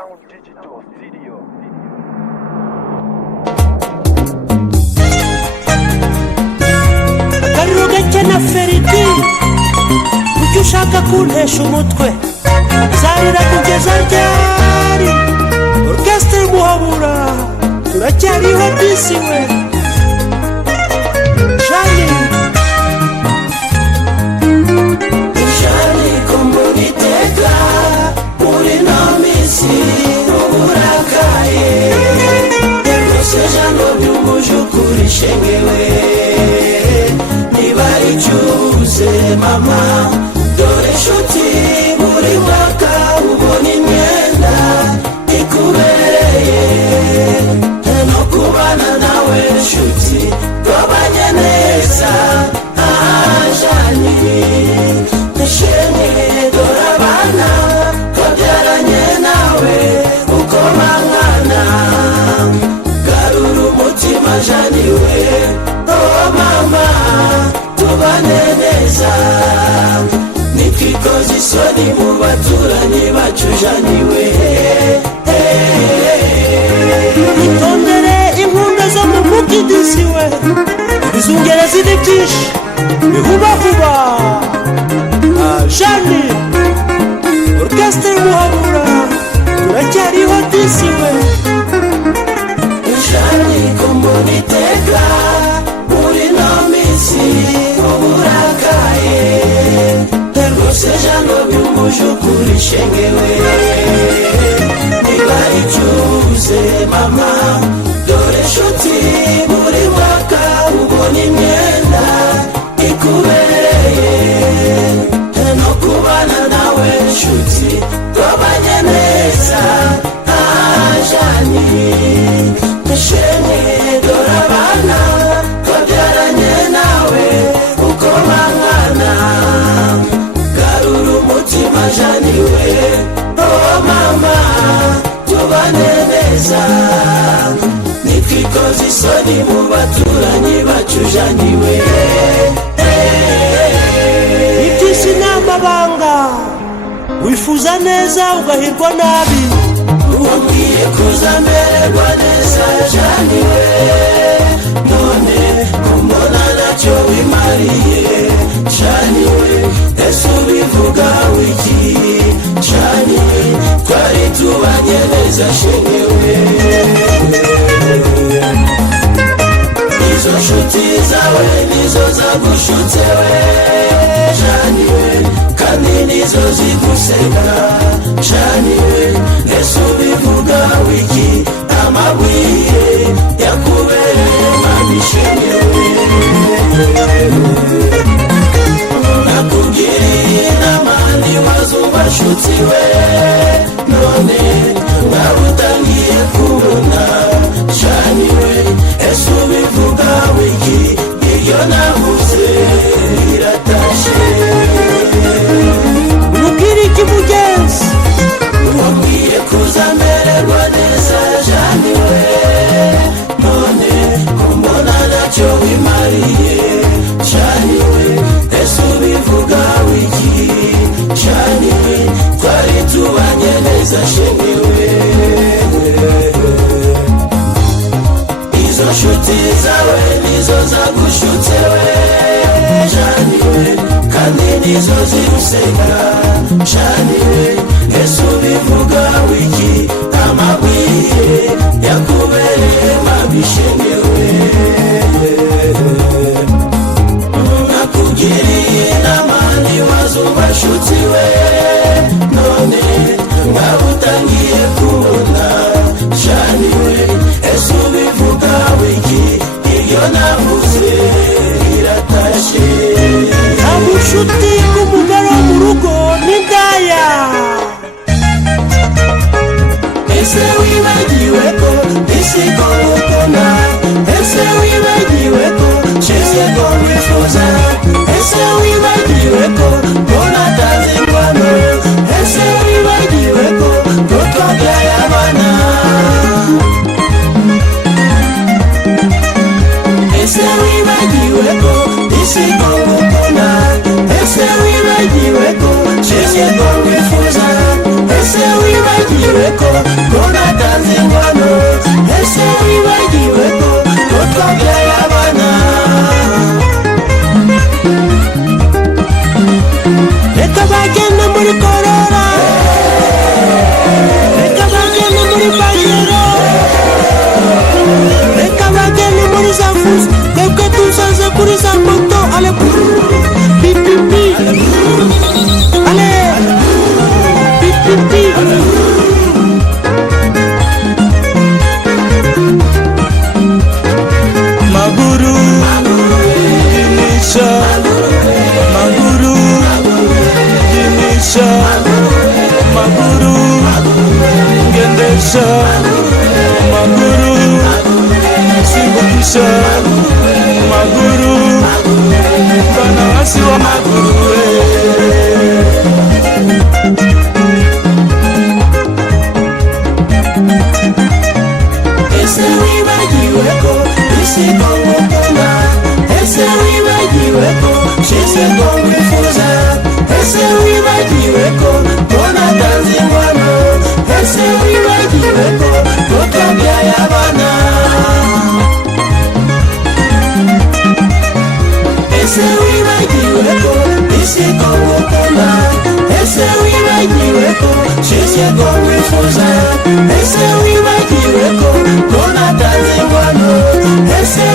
Sound Digital Studio. Garuga na Feridi ujye ushaka kuntesha umutwe zarira kugeza ryari orchestre muhabura turacyariho disi we Shani komboniteka muri nomisi uburakaye rwose jano by'umujukuri shengewe nibari cyuze mama dore shuti muri mwaka ubona imyenda ikubereye no kubana nawe shuti twabanye neza ajani nishimye dore abana twabyaranye nawe uko mangana garura umutima jani we oh mama tubane neza nitwikoze isoni mu baturanyi bacu jani we itondere inkunda zo mu mukidisi we izungere ziri byinshi bihubahuba jani orchestre muhabura turacyariho disi we jani komboniteka muri nomisi uburakaye rwose jano by'umujukuri shengewe niba icyuze mama dore shuti muri mwaka ubona imyenda ikubereye no kubana nawe shuti twabanye neza ajani nishimye dore abana twabyaranye nawe uko mangana garura umutima jani we oh mama tubane neza nitwikoze isoni mu baturanyi bacu jani we iby'isi n'amabanga wifuza neza ugahirwa nabi wambwiye kuzamererwa neza jani we none kumbona nacyo wimariye jani we ese ubivuga wiki jani we twari tubanye neza shengewe izo nshuti zawe nizo zagushutse we jani we kandi nizo ziguseka jani we ese ubivuga wiki amabuye yakubereye mabishengewe nakubwiriye inama ntiwazumva nshuti we none nawe utangiye kubona jani we ese ubivuga wiki iyo navuze iratashe ubwira iki mugenzi wambwiye kuzamererwa neza jani we none kumbona nacyo wimariye jani we ese ubivuga wiki jani we twari tubanye neza shengewe izo nshuti zawe nizo zagushutse we jani we kandi nizo ziguseka jani we ese ubivuga wiki amabuye yakubereye mabishengewe nakugiriye inama ntiwazumva nshuti we none ngaho utangiye kubona jani we ese ubivuga wiki iyo navuze iratashe nta bushuti bw'umugore wo mu rugo n'indaya ese wibagiwe ko isi ko gukunda ese wibagiwe ko nshize ko wifuza ese wibagiwe ko natanze inkwano ese wibagiwe ko twabyaye abana ese wibagiwe ko isi ko gukunda ese wibagiwe ko nshize ko wifuza ese wibagiwe wibagiwe ko natanze inkwano, ese wibagiwe ko twabyaye abana. Reka bagende muri korora, reka bagende muri bagero, reka bagende muri za fuzi, twebwe tuzaze kuri za moto. Ale pipipi, ale pipipi. Maguru dimisha, maguru dimisha, maguru gendesha, maguru simbukisha, maguru bana wasi wa maguru. Ese wibagiwe ko isi ngukunda, ese wibagiwe ko shize ngwifuza, ese wibagiwe ko natanze inkwano, ese wibagiwe ko twabyaye abana. Ese wibagiwe ko isi ngukunda, ese wibagiwe ko shize ngwifuza, ese wibagiwe ko natanze inkwano, ese